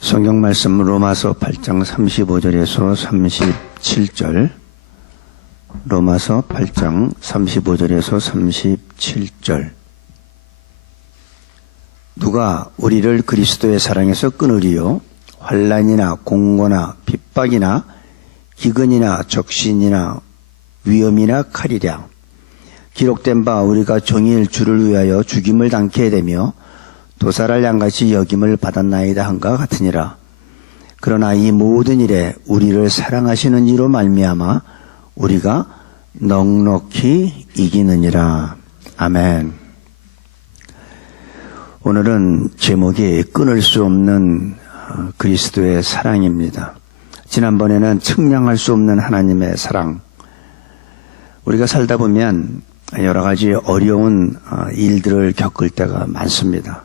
성경 말씀 로마서 8장 35절에서 37절. 로마서 8장 35절에서 37절. 누가 우리를 그리스도의 사랑에서 끊으리요? 환난이나 공고나 핍박이나 기근이나 적신이나 위험이나 칼이랴. 기록된 바 우리가 종일 주를 위하여 죽임을 당케 되며 도살할 양같이 여김을 받았나이다 한가 같으니라. 그러나 이 모든 일에 우리를 사랑하시는 이로 말미암아 우리가 넉넉히 이기느니라. 아멘. 오늘은 제목이 끊을 수 없는 그리스도의 사랑입니다. 지난번에는 측량할 수 없는 하나님의 사랑. 우리가 살다 보면 여러 가지 어려운 일들을 겪을 때가 많습니다.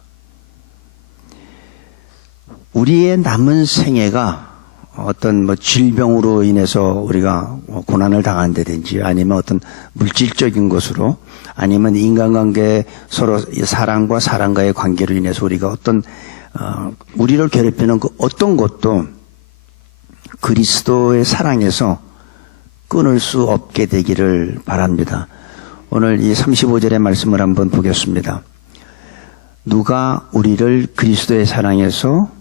우리의 남은 생애가 어떤 질병으로 인해서 우리가 고난을 당한다든지 아니면 어떤 물질적인 것으로 아니면 인간관계 서로 사람과 사람과의 관계로 인해서 우리가 어떤 우리를 괴롭히는 그 어떤 것도 그리스도의 사랑에서 끊을 수 없게 되기를 바랍니다. 오늘 이 35절의 말씀을 한번 보겠습니다. 누가 우리를 그리스도의 사랑에서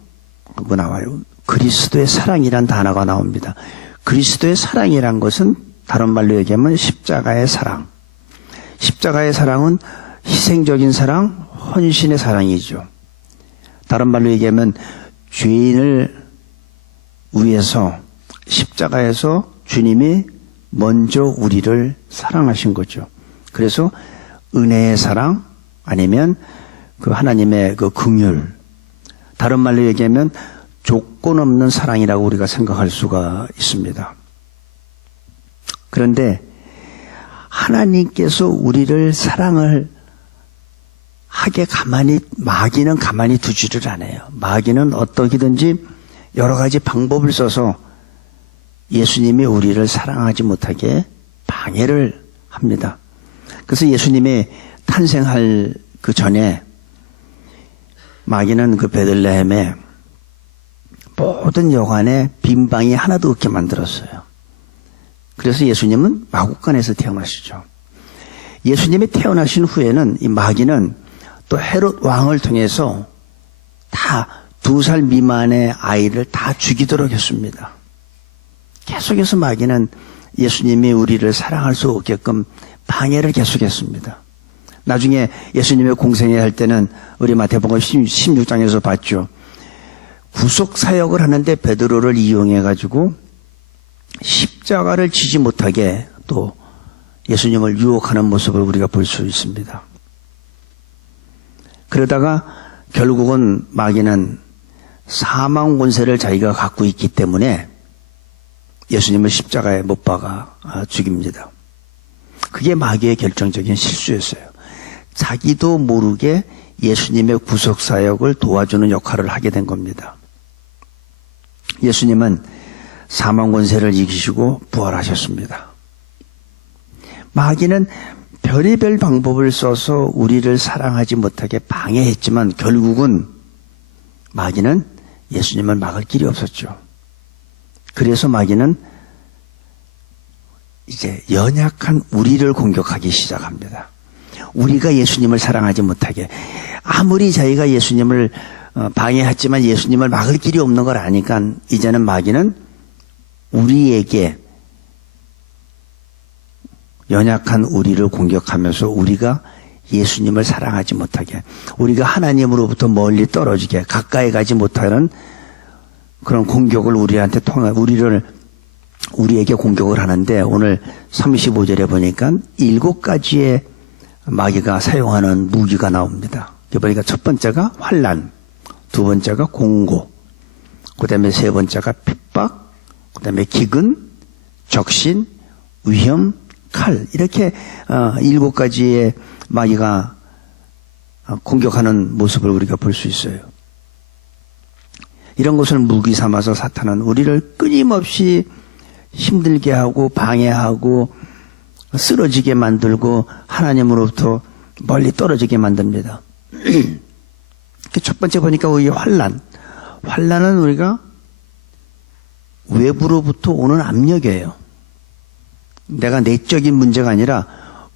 그거 나와요. 그리스도의 사랑이란 단어가 나옵니다. 그리스도의 사랑이란 것은 다른 말로 얘기하면 십자가의 사랑. 십자가의 사랑은 희생적인 사랑, 헌신의 사랑이죠. 다른 말로 얘기하면 죄인을 위해서 십자가에서 주님이 먼저 우리를 사랑하신 거죠. 그래서 은혜의 사랑 아니면 그 하나님의 그 긍휼, 다른 말로 얘기하면 조건 없는 사랑이라고 우리가 생각할 수가 있습니다. 그런데 하나님께서 우리를 사랑을 하게 마귀는 가만히 두지를 않아요. 마귀는 어떻게든지 여러 가지 방법을 써서 예수님이 우리를 사랑하지 못하게 방해를 합니다. 그래서 예수님이 탄생할 그 전에 마귀는 그 베들레헴에 모든 여관에 빈 방이 하나도 없게 만들었어요. 그래서 예수님은 마구간에서 태어나시죠. 예수님이 태어나신 후에는 이 마귀는 또 헤롯 왕을 통해서 다 2살 미만의 아이를 다 죽이도록 했습니다. 계속해서 마귀는 예수님이 우리를 사랑할 수 없게끔 방해를 계속했습니다. 나중에 예수님의 공생애 할 때는 우리 마태복음 16장에서 봤죠. 구속사역을 하는데 베드로를 이용해가지고 십자가를 지지 못하게 또 예수님을 유혹하는 모습을 우리가 볼 수 있습니다. 그러다가 결국은 마귀는 사망 권세를 자기가 갖고 있기 때문에 예수님을 십자가에 못 박아 죽입니다. 그게 마귀의 결정적인 실수였어요. 자기도 모르게 예수님의 구속사역을 도와주는 역할을 하게 된 겁니다. 예수님은 사망 권세를 이기시고 부활하셨습니다. 마귀는 별의별 방법을 써서 우리를 사랑하지 못하게 방해했지만 결국은 마귀는 예수님을 막을 길이 없었죠. 그래서 마귀는 이제 연약한 우리를 공격하기 시작합니다. 우리가 예수님을 사랑하지 못하게 아무리 자기가 예수님을 방해했지만 예수님을 막을 길이 없는 걸 아니까 이제는 마귀는 우리에게 연약한 우리를 공격하면서 우리가 예수님을 사랑하지 못하게 우리가 하나님으로부터 멀리 떨어지게 가까이 가지 못하는 그런 공격을 우리한테 우리에게 공격을 하는데 오늘 35절에 보니까 7가지의 마귀가 사용하는 무기가 나옵니다. 그러니까 첫 번째가 환난, 두 번째가 공고, 그 다음에 세 번째가 핍박, 그 다음에 기근, 적신, 위험, 칼 이렇게 7가지의 마귀가 공격하는 모습을 우리가 볼 수 있어요. 이런 것을 무기 삼아서 사탄은 우리를 끊임없이 힘들게 하고 방해하고 쓰러지게 만들고 하나님으로부터 멀리 떨어지게 만듭니다. 첫 번째 보니까 이 환난. 환난은 우리가 외부로부터 오는 압력이에요. 내가 내적인 문제가 아니라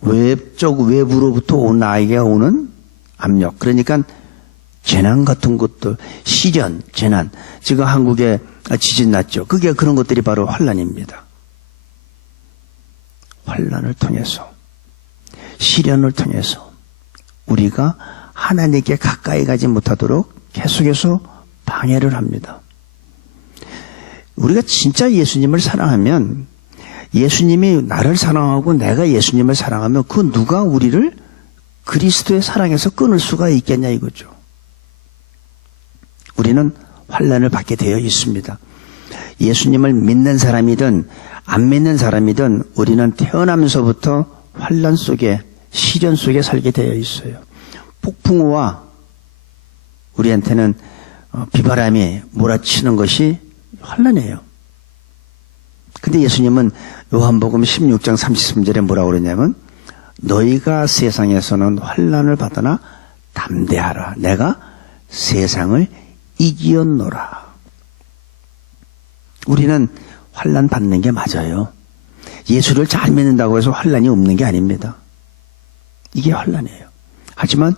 외부로부터 온 나에게 오는 압력. 그러니까 재난 같은 것들, 시련, 재난. 지금 한국에 지진 났죠. 그게 그런 것들이 바로 환난입니다. 환난을 통해서, 시련을 통해서 우리가 하나님께 가까이 가지 못하도록 계속해서 방해를 합니다. 우리가 진짜 예수님을 사랑하면, 예수님이 나를 사랑하고 내가 예수님을 사랑하면 그 누가 우리를 그리스도의 사랑에서 끊을 수가 있겠냐 이거죠. 우리는 환난을 받게 되어 있습니다. 예수님을 믿는 사람이든 안 믿는 사람이든 우리는 태어나면서부터 환난 속에, 시련 속에 살게 되어 있어요. 폭풍우와 우리한테는 비바람이 몰아치는 것이 환난이에요. 근데 예수님은 요한복음 16장 33절에 뭐라고 그러냐면 너희가 세상에서는 환난을 받으나 담대하라. 내가 세상을 이기었노라. 우리는 환난 받는 게 맞아요. 예수를 잘 믿는다고 해서 환난이 없는 게 아닙니다. 이게 환난이에요. 하지만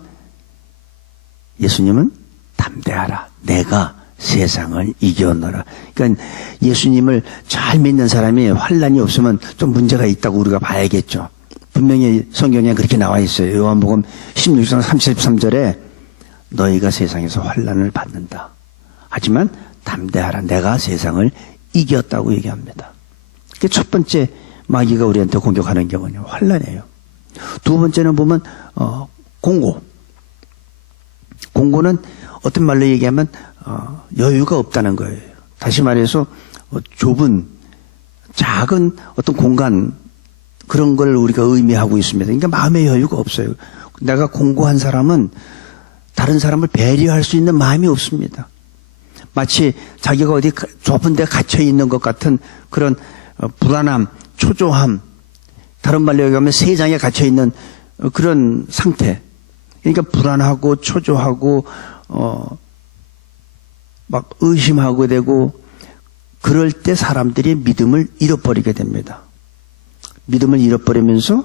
예수님은 담대하라. 내가 세상을 이겼노라. 그러니까 예수님을 잘 믿는 사람이 환난이 없으면 좀 문제가 있다고 우리가 봐야겠죠. 분명히 성경에 그렇게 나와 있어요. 요한복음 16장 33절에 너희가 세상에서 환난을 받는다. 하지만 담대하라. 내가 세상을 이겼다고 얘기합니다. 그게 첫 번째 마귀가 우리한테 공격하는 게 뭐냐? 환난이에요. 두 번째는 보면 공고. 공고는 어떤 말로 얘기하면 여유가 없다는 거예요. 다시 말해서 좁은 작은 어떤 공간 그런 걸 우리가 의미하고 있습니다. 그러니까 마음의 여유가 없어요. 내가 공고한 사람은 다른 사람을 배려할 수 있는 마음이 없습니다. 마치 자기가 어디 좁은 데 갇혀 있는 것 같은 그런 불안함, 초조함, 다른 말로 얘기하면 세상에 갇혀 있는 그런 상태. 그러니까 불안하고 초조하고 막 의심하고 되고 그럴 때 사람들이 믿음을 잃어버리게 됩니다. 믿음을 잃어버리면서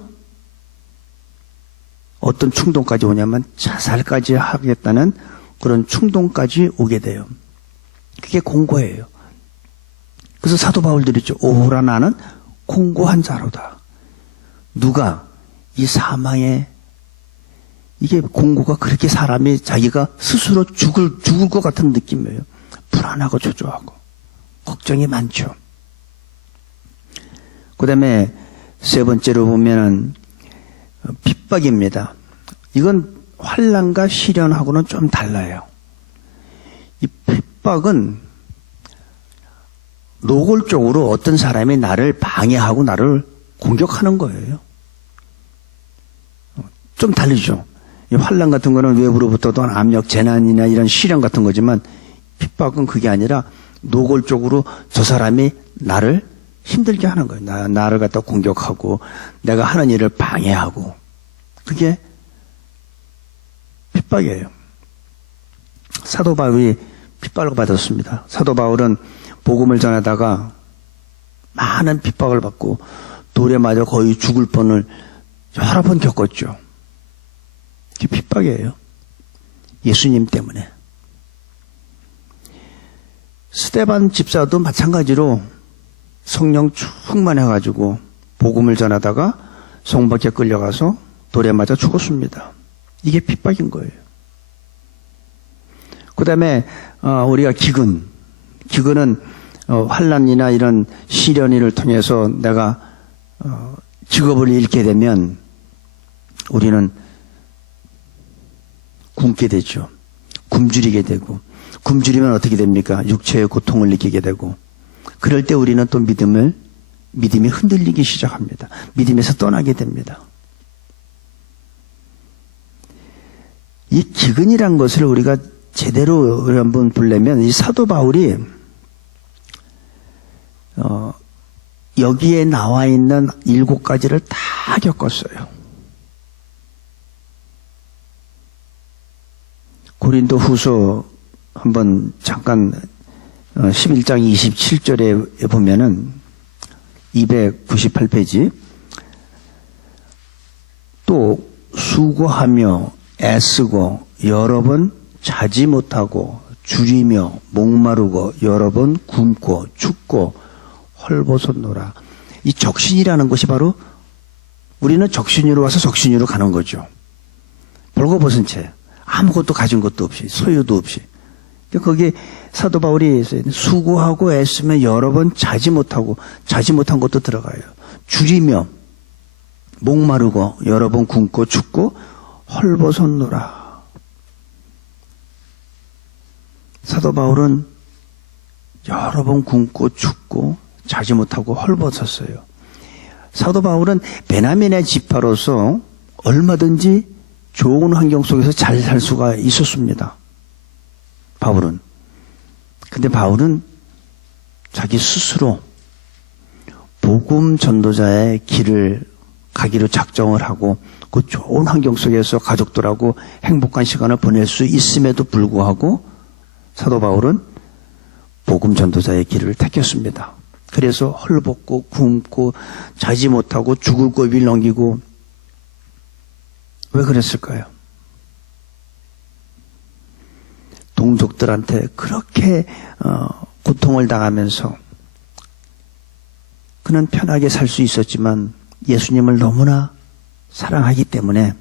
어떤 충동까지 오냐면 자살까지 하겠다는 그런 충동까지 오게 돼요. 그게 공고예요. 그래서 사도 바울도 그랬죠. 오호라 나는 공고한 자로다. 누가 이 사망에 이게 공고가 그렇게 사람이 자기가 스스로 죽을 것 같은 느낌이에요. 불안하고 초조하고 걱정이 많죠. 그 다음에 세 번째로 보면은 핍박입니다. 이건 환난과 시련하고는 좀 달라요. 이 핍박은 노골적으로 어떤 사람이 나를 방해하고 나를 공격하는 거예요. 좀 다르죠. 이 환난 같은 거는 외부로부터 또 압력, 재난이나 이런 시련 같은 거지만 핍박은 그게 아니라 노골적으로 저 사람이 나를 힘들게 하는 거예요. 나를 갖다 공격하고 내가 하는 일을 방해하고 그게 핍박이에요. 사도 바울이 핍박을 받았습니다. 사도 바울은 복음을 전하다가 많은 핍박을 받고 돌에 맞아 거의 죽을 뻔을 여러 번 겪었죠. 그게 핍박이에요. 예수님 때문에. 스데반 집사도 마찬가지로 성령 충만해가지고 복음을 전하다가 성 밖에 끌려가서 돌에 맞아 죽었습니다. 이게 핍박인 거예요. 그 다음에 우리가 기근은 환난이나 이런 시련을 통해서 내가 직업을 잃게 되면 우리는 굶게 되죠. 굶주리게 되고 굶주리면 어떻게 됩니까? 육체의 고통을 느끼게 되고 그럴 때 우리는 또 믿음이 흔들리기 시작합니다. 믿음에서 떠나게 됩니다. 이 기근이란 것을 우리가 제대로 한번 보려면 이 사도 바울이 여기에 나와 있는 7가지를 다 겪었어요. 고린도 후서 한번 잠깐 11장 27절에 보면은 298페이지 또 수고하며 애쓰고 여러 번 자지 못하고 줄이며 목마르고 여러 번 굶고 춥고 헐벗었노라. 이 적신이라는 것이 바로 우리는 적신으로 와서 적신으로 가는 거죠. 벌거벗은 채 아무것도 가진 것도 없이 소유도 없이. 거기에 사도 바울이 수고하고 애쓰며 여러 번 자지 못하고 자지 못한 것도 들어가요. 줄이며 목마르고 여러 번 굶고 춥고 헐벗었노라. 사도 바울은 여러 번 굶고 춥고 자지 못하고 헐벗었어요. 사도 바울은 베냐민의 지파로서 얼마든지 좋은 환경 속에서 잘 살 수가 있었습니다. 바울은. 근데 바울은 자기 스스로 복음 전도자의 길을 가기로 작정을 하고 그 좋은 환경 속에서 가족들하고 행복한 시간을 보낼 수 있음에도 불구하고 사도 바울은 복음 전도자의 길을 택했습니다. 그래서 헐벗고 굶고 자지 못하고 죽을 고비를 넘기고 왜 그랬을까요? 동족들한테 그렇게 고통을 당하면서 그는 편하게 살 수 있었지만 예수님을 너무나 사랑하기 때문에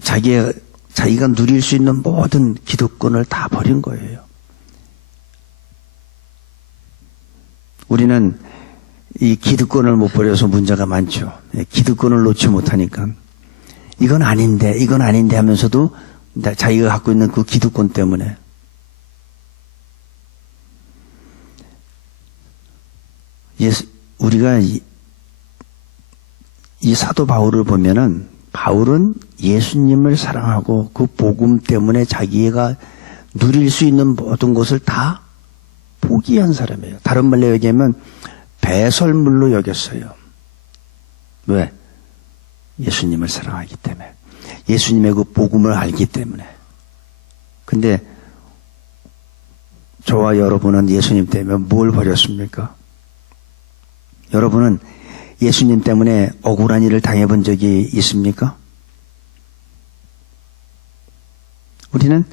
자기가 누릴 수 있는 모든 기득권을 다 버린 거예요. 우리는 이 기득권을 못 버려서 문제가 많죠. 기득권을 놓지 못하니까 이건 아닌데 하면서도 자기가 갖고 있는 그 기득권 때문에 우리가 이 사도 바울을 보면은 바울은 예수님을 사랑하고 그 복음 때문에 자기가 누릴 수 있는 모든 것을 다 포기한 사람이에요. 다른 말로 얘기하면 배설물로 여겼어요. 왜? 예수님을 사랑하기 때문에. 예수님의 그 복음을 알기 때문에. 근데 저와 여러분은 예수님 때문에 뭘 버렸습니까? 여러분은 예수님 때문에 억울한 일을 당해본 적이 있습니까? 우리는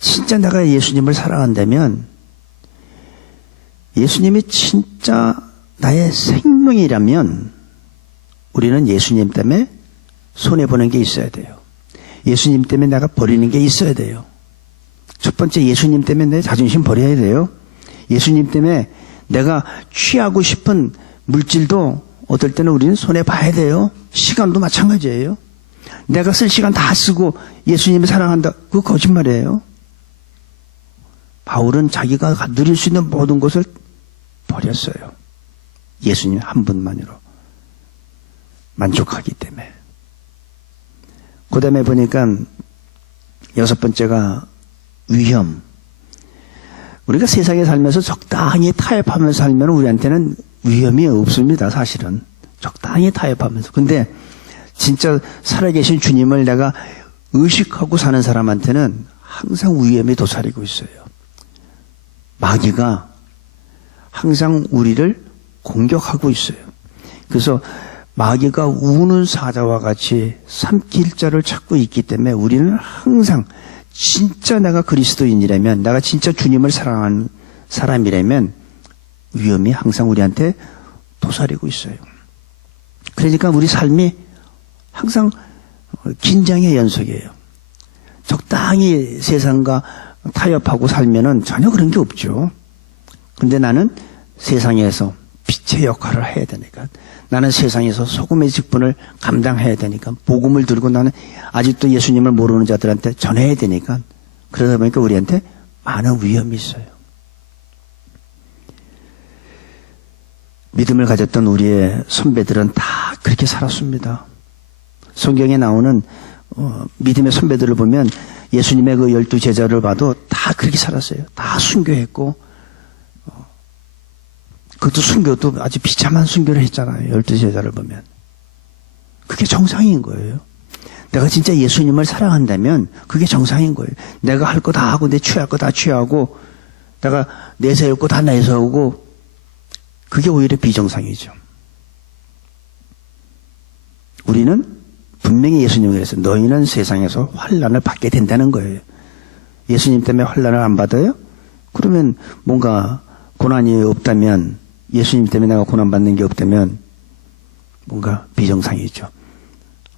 진짜 내가 예수님을 사랑한다면 예수님이 진짜 나의 생명이라면 우리는 예수님 때문에 손해보는 게 있어야 돼요. 예수님 때문에 내가 버리는 게 있어야 돼요. 첫 번째 예수님 때문에 내 자존심 버려야 돼요. 예수님 때문에 내가 취하고 싶은 물질도 어떨 때는 우리는 손해봐야 돼요. 시간도 마찬가지예요. 내가 쓸 시간 다 쓰고 예수님을 사랑한다. 그거 거짓말이에요. 바울은 자기가 누릴 수 있는 모든 것을 버렸어요. 예수님 한 분만으로 만족하기 때문에. 그 다음에 보니까 6번째가 위험. 우리가 세상에 살면서 적당히 타협하면서 살면 우리한테는 위험이 없습니다. 사실은 적당히 타협하면서. 근데 진짜 살아계신 주님을 내가 의식하고 사는 사람한테는 항상 위험이 도사리고 있어요. 마귀가 항상 우리를 공격하고 있어요. 그래서 마귀가 우는 사자와 같이 삼킬 자를 찾고 있기 때문에 우리는 항상 진짜 내가 그리스도인이라면, 내가 진짜 주님을 사랑하는 사람이라면 위험이 항상 우리한테 도사리고 있어요. 그러니까 우리 삶이 항상 긴장의 연속이에요. 적당히 세상과 타협하고 살면은 전혀 그런 게 없죠. 근데 나는 세상에서 빛의 역할을 해야 되니까, 나는 세상에서 소금의 직분을 감당해야 되니까, 복음을 들고 나는 아직도 예수님을 모르는 자들한테 전해야 되니까, 그러다 보니까 우리한테 많은 위험이 있어요. 믿음을 가졌던 우리의 선배들은 다 그렇게 살았습니다. 성경에 나오는 믿음의 선배들을 보면 예수님의 그 12 제자를 봐도 다 그렇게 살았어요. 다 순교했고, 그것도 순교도 아주 비참한 순교를 했잖아요. 12 제자를 보면. 그게 정상인 거예요. 내가 진짜 예수님을 사랑한다면 그게 정상인 거예요. 내가 할 거 다 하고 내 취할 거 다 취하고 내가 내세울 거 다 내세우고 그게 오히려 비정상이죠. 우리는 분명히 예수님이 그래서 너희는 세상에서 환난을 받게 된다는 거예요. 예수님 때문에 환난을 안 받아요? 그러면 뭔가 고난이 없다면, 예수님 때문에 내가 고난받는 게 없다면 뭔가 비정상이죠.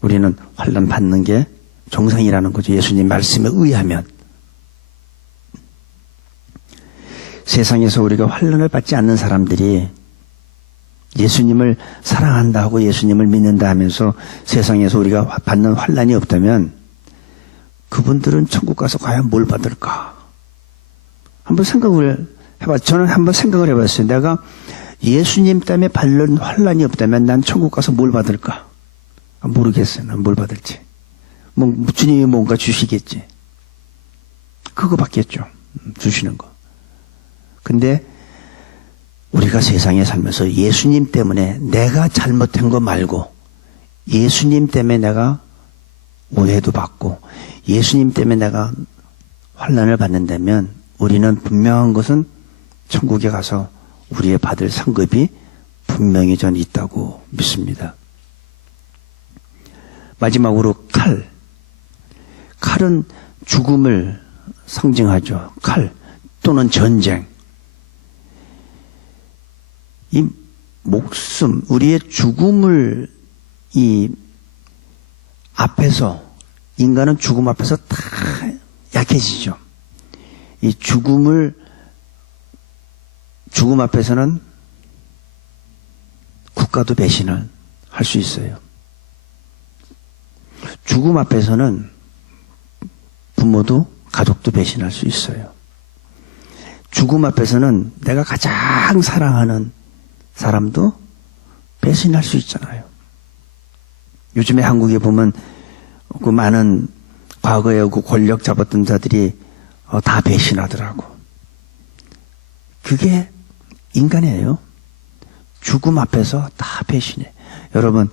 우리는 환난 받는 게 정상이라는 거죠. 예수님 말씀에 의하면. 세상에서 우리가 환난을 받지 않는 사람들이 예수님을 사랑한다 하고 예수님을 믿는다 하면서 세상에서 우리가 받는 환난이 없다면 그분들은 천국 가서 과연 뭘 받을까? 한번 생각을 저는 한번 생각을 해봤어요. 내가 예수님 때문에 받는 환난이 없다면 난 천국 가서 뭘 받을까? 모르겠어요. 난 뭘 받을지. 주님이 뭔가 주시겠지. 그거 받겠죠. 주시는 거. 근데 우리가 세상에 살면서 예수님 때문에 내가 잘못한 거 말고 예수님 때문에 내가 오해도 받고 예수님 때문에 내가 환난을 받는다면 우리는 분명한 것은 천국에 가서 우리의 받을 상급이 분명히 전 있다고 믿습니다. 마지막으로 칼. 칼은 죽음을 상징하죠. 칼 또는 전쟁. 이 목숨, 우리의 죽음을 이 앞에서, 인간은 죽음 앞에서 다 약해지죠. 이 죽음 앞에서는 국가도 배신을 할 수 있어요. 죽음 앞에서는 부모도 가족도 배신할 수 있어요. 죽음 앞에서는 내가 가장 사랑하는 사람도 배신할 수 있잖아요. 요즘에 한국에 보면 그 많은 과거에 그 권력 잡았던 자들이 다 배신하더라고. 그게 인간이에요. 죽음 앞에서 다 배신해. 여러분,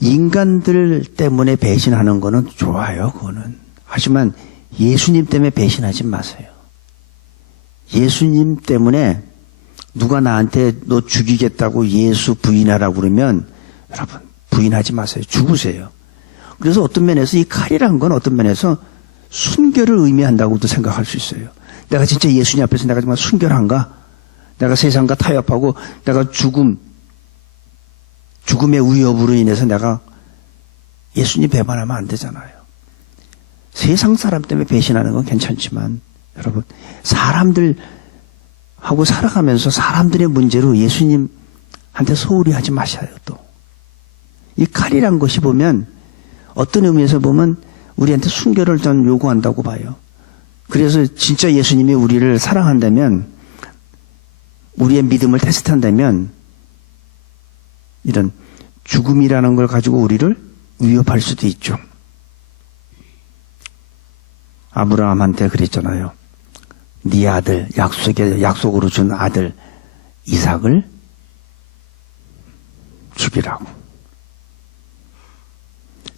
인간들 때문에 배신하는 거는 좋아요. 그거는. 하지만 예수님 때문에 배신하지 마세요. 예수님 때문에 누가 나한테 너 죽이겠다고 예수 부인하라고 그러면 여러분 부인하지 마세요. 죽으세요. 그래서 어떤 면에서 이 칼이란 건 어떤 면에서 순결을 의미한다고도 생각할 수 있어요. 내가 진짜 예수님 앞에서 내가 정말 순결한가? 내가 세상과 타협하고 내가 죽음의 위협으로 인해서 내가 예수님 배반하면 안 되잖아요. 세상 사람 때문에 배신하는 건 괜찮지만 여러분 사람들하고 살아가면서 사람들의 문제로 예수님한테 소홀히 하지 마셔요. 또 이 칼이란 것이 보면 어떤 의미에서 보면 우리한테 순결을 전 요구한다고 봐요. 그래서 진짜 예수님이 우리를 사랑한다면 우리의 믿음을 테스트한다면 이런 죽음이라는 걸 가지고 우리를 위협할 수도 있죠. 아브라함한테 그랬잖아요. 네 아들, 약속으로 준 아들 이삭을 죽이라고.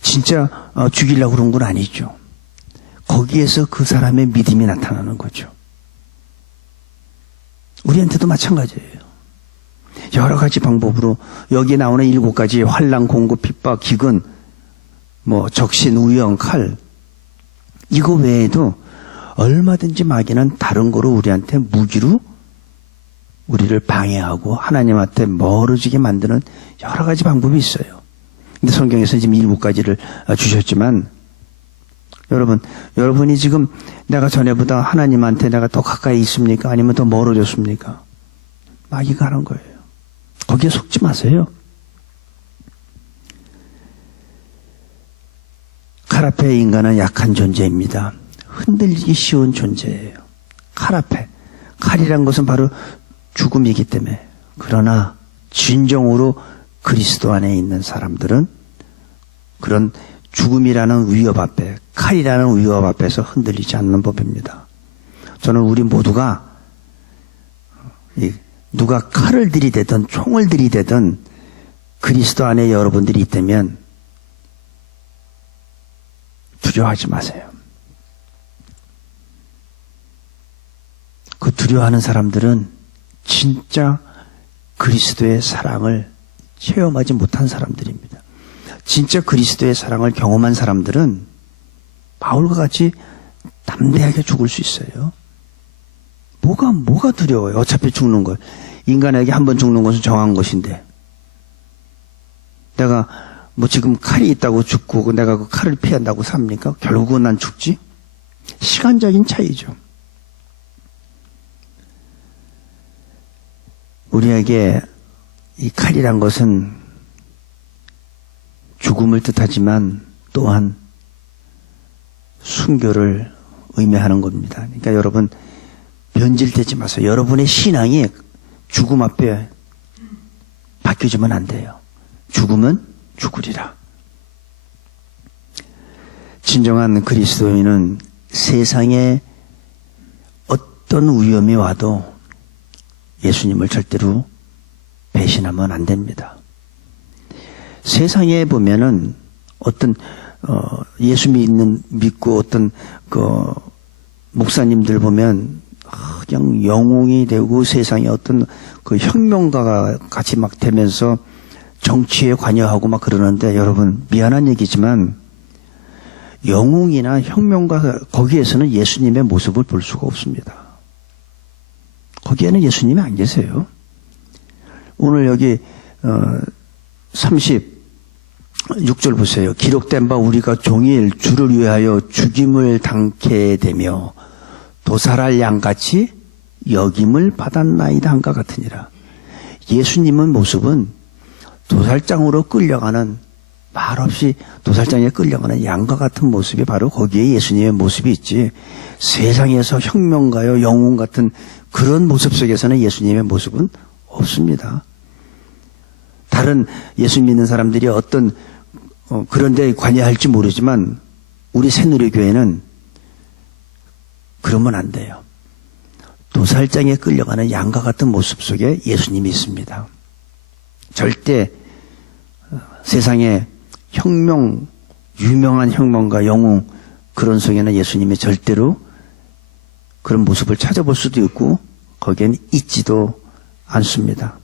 진짜 죽이려고 그런 건 아니죠. 거기에서 그 사람의 믿음이 나타나는 거죠. 우리한테도 마찬가지예요. 여러 가지 방법으로 여기에 나오는 7가지 환난, 공급, 핍박, 기근, 적신, 우영, 칼 이거 외에도 얼마든지 마귀는 다른 거로 우리한테 무기로 우리를 방해하고 하나님한테 멀어지게 만드는 여러 가지 방법이 있어요. 근데 성경에서 지금 7가지를 주셨지만 여러분이 지금 내가 전에보다 하나님한테 내가 더 가까이 있습니까? 아니면 더 멀어졌습니까? 마귀가 하는 거예요. 거기에 속지 마세요. 칼 앞에 인간은 약한 존재입니다. 흔들리기 쉬운 존재예요. 칼 앞에. 칼이란 것은 바로 죽음이기 때문에. 그러나 진정으로 그리스도 안에 있는 사람들은 그런 죽음이라는 위협 앞에, 칼이라는 위협 앞에서 흔들리지 않는 법입니다. 저는 우리 모두가 누가 칼을 들이대든 총을 들이대든 그리스도 안에 여러분들이 있다면 두려워하지 마세요. 그 두려워하는 사람들은 진짜 그리스도의 사랑을 체험하지 못한 사람들입니다. 진짜 그리스도의 사랑을 경험한 사람들은 바울과 같이 담대하게 죽을 수 있어요. 뭐가 두려워요? 어차피 죽는 걸. 인간에게 한 번 죽는 것은 정한 것인데. 내가 지금 칼이 있다고 죽고 내가 그 칼을 피한다고 삽니까? 결국은 난 죽지? 시간적인 차이죠. 우리에게 이 칼이란 것은 죽음을 뜻하지만 또한 순교를 의미하는 겁니다. 그러니까 여러분 변질되지 마세요. 여러분의 신앙이 죽음 앞에 바뀌어지면 안 돼요. 죽음은 죽으리라. 진정한 그리스도인은 세상에 어떤 위험이 와도 예수님을 절대로 배신하면 안 됩니다. 세상에 보면은 어떤 예수 믿고 어떤 그 목사님들 보면 그냥 영웅이 되고 세상에 어떤 그 혁명가가 같이 막 되면서 정치에 관여하고 막 그러는데, 여러분 미안한 얘기지만 영웅이나 혁명가 거기에서는 예수님의 모습을 볼 수가 없습니다. 거기에는 예수님이 안 계세요. 오늘 여기 36절 보세요. 기록된 바 우리가 종일 주를 위하여 죽임을 당케 되며 도살할 양같이 여김을 받았나이다 한가 같으니라. 예수님의 모습은 도살장으로 끌려가는, 말없이 도살장에 끌려가는 양과 같은 모습이 바로 거기에 예수님의 모습이 있지, 세상에서 혁명가요 영웅 같은 그런 모습 속에서는 예수님의 모습은 없습니다. 다른 예수 믿는 사람들이 어떤 그런 데 관여할지 모르지만 우리 새누리교회는 그러면 안 돼요. 도살장에 끌려가는 양과 같은 모습 속에 예수님이 있습니다. 절대 세상에 유명한 혁명가 영웅 그런 속에는 예수님이 절대로 그런 모습을 찾아볼 수도 있고 거기엔 있지도 않습니다.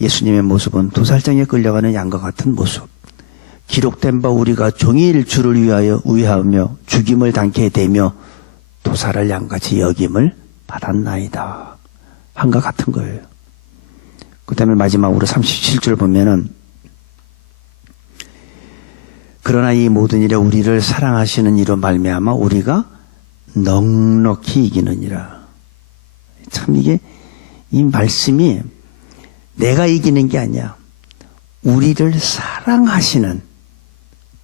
예수님의 모습은 도살장에 끌려가는 양과 같은 모습. 기록된 바 우리가 종일 주를 위하여 죽임을 당케 되며 도살할 양같이 여김을 받았나이다 한과 같은 거예요. 그 다음에 마지막으로 37절 보면은, 그러나 이 모든 일에 우리를 사랑하시는 이로 말미암아 우리가 넉넉히 이기느니라. 참 이 말씀이 내가 이기는 게 아니야. 우리를 사랑하시는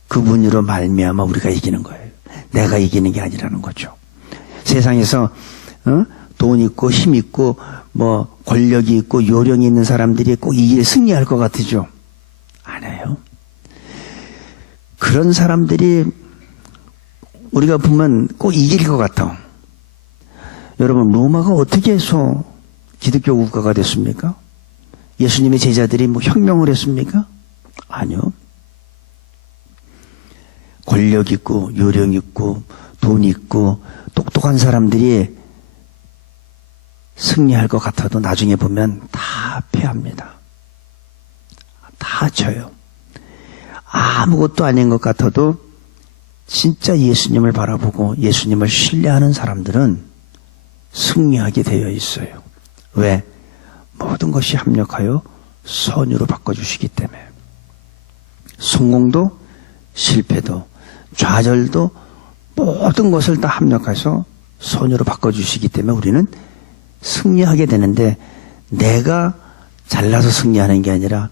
그분으로 말미암아 우리가 이기는 거예요. 내가 이기는 게 아니라는 거죠. 세상에서 돈 있고 힘 있고 권력이 있고 요령이 있는 사람들이 꼭 이 일에 승리할 것 같으죠? 안 해요. 그런 사람들이 우리가 보면 꼭 이길 것 같아. 여러분, 로마가 어떻게 해서 기독교 국가가 됐습니까? 예수님의 제자들이 혁명을 했습니까? 아니요. 권력 있고 요령 있고 돈 있고 똑똑한 사람들이 승리할 것 같아도 나중에 보면 다 패합니다. 다 져요. 아무것도 아닌 것 같아도 진짜 예수님을 바라보고 예수님을 신뢰하는 사람들은 승리하게 되어 있어요. 왜? 모든 것이 합력하여 선으로 바꿔주시기 때문에. 성공도 실패도 좌절도 모든 것을 다 합력해서 선으로 바꿔주시기 때문에 우리는 승리하게 되는데, 내가 잘나서 승리하는 게 아니라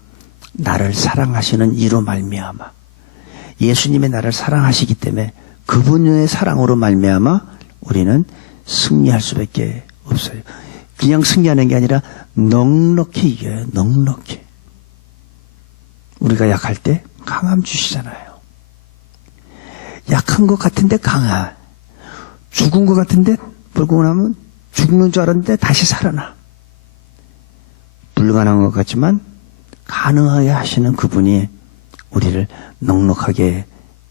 나를 사랑하시는 이로 말미암아, 예수님의 나를 사랑하시기 때문에 그분의 사랑으로 말미암아 우리는 승리할 수밖에 없어요. 그냥 승리하는 게 아니라 넉넉히 이겨요. 넉넉히. 우리가 약할 때 강함 주시잖아요. 약한 것 같은데 강하. 죽은 것 같은데 불고 나면 죽는 줄 알았는데 다시 살아나. 불가능한 것 같지만 가능하게 하시는 그분이 우리를 넉넉하게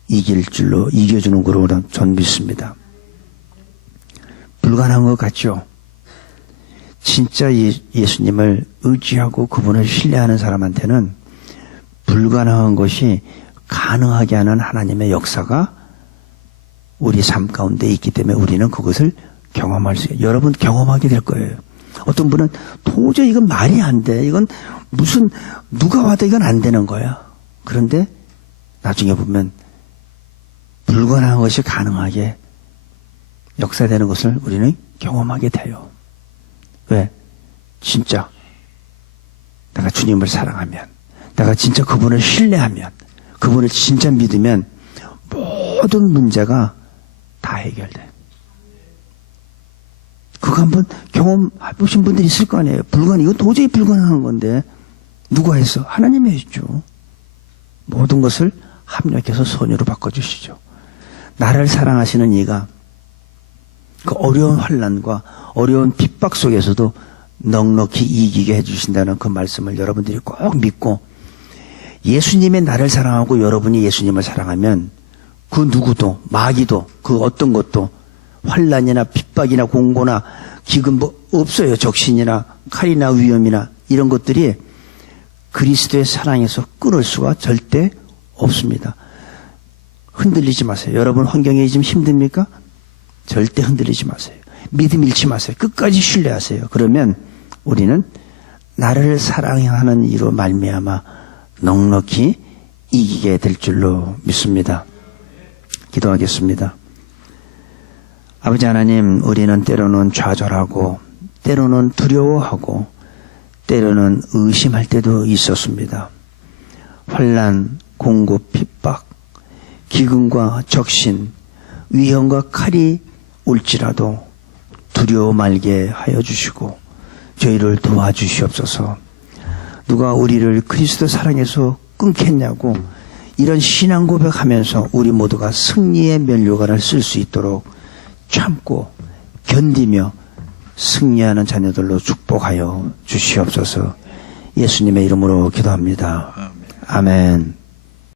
이겨주는 거로 전 믿습니다. 불가능한 것 같죠? 진짜 예수님을 의지하고 그분을 신뢰하는 사람한테는 불가능한 것이 가능하게 하는 하나님의 역사가 우리 삶 가운데 있기 때문에 우리는 그것을 경험할 수 있어요. 여러분 경험하게 될 거예요. 어떤 분은 도저히 이건 말이 안 돼. 이건 무슨 누가 와도 이건 안 되는 거야. 그런데 나중에 보면 불가능한 것이 가능하게 역사되는 것을 우리는 경험하게 돼요. 왜? 진짜 내가 주님을 사랑하면, 내가 진짜 그분을 신뢰하면, 그분을 진짜 믿으면 모든 문제가 다 해결돼. 그거 한번 경험해 보신 분들이 있을 거 아니에요. 이건 도저히 불가능한 건데 누가 했어? 하나님이 했죠. 모든 것을 합력해서 선유로 바꿔주시죠. 나를 사랑하시는 이가 그 어려운 환난과 어려운 핍박 속에서도 넉넉히 이기게 해주신다는 그 말씀을 여러분들이 꼭 믿고, 예수님의 나를 사랑하고 여러분이 예수님을 사랑하면 그 누구도, 마귀도, 그 어떤 것도 환난이나 핍박이나 공고나 기근 뭐 없어요. 적신이나 칼이나 위험이나 이런 것들이 그리스도의 사랑에서 끊을 수가 절대 없습니다. 흔들리지 마세요. 여러분 환경이 좀 힘듭니까? 절대 흔들리지 마세요. 믿음 잃지 마세요. 끝까지 신뢰하세요. 그러면 우리는 나를 사랑하는 이로 말미암아 넉넉히 이기게 될 줄로 믿습니다. 기도하겠습니다. 아버지 하나님, 우리는 때로는 좌절하고 때로는 두려워하고 때로는 의심할 때도 있었습니다. 환난, 공고, 핍박, 기근과 적신, 위험과 칼이 올지라도 두려워 말게 하여 주시고 저희를 도와주시옵소서. 누가 우리를 그리스도 사랑에서 끊겠냐고 이런 신앙 고백하면서 우리 모두가 승리의 면류관을 쓸 수 있도록 참고 견디며 승리하는 자녀들로 축복하여 주시옵소서. 예수님의 이름으로 기도합니다. 아멘.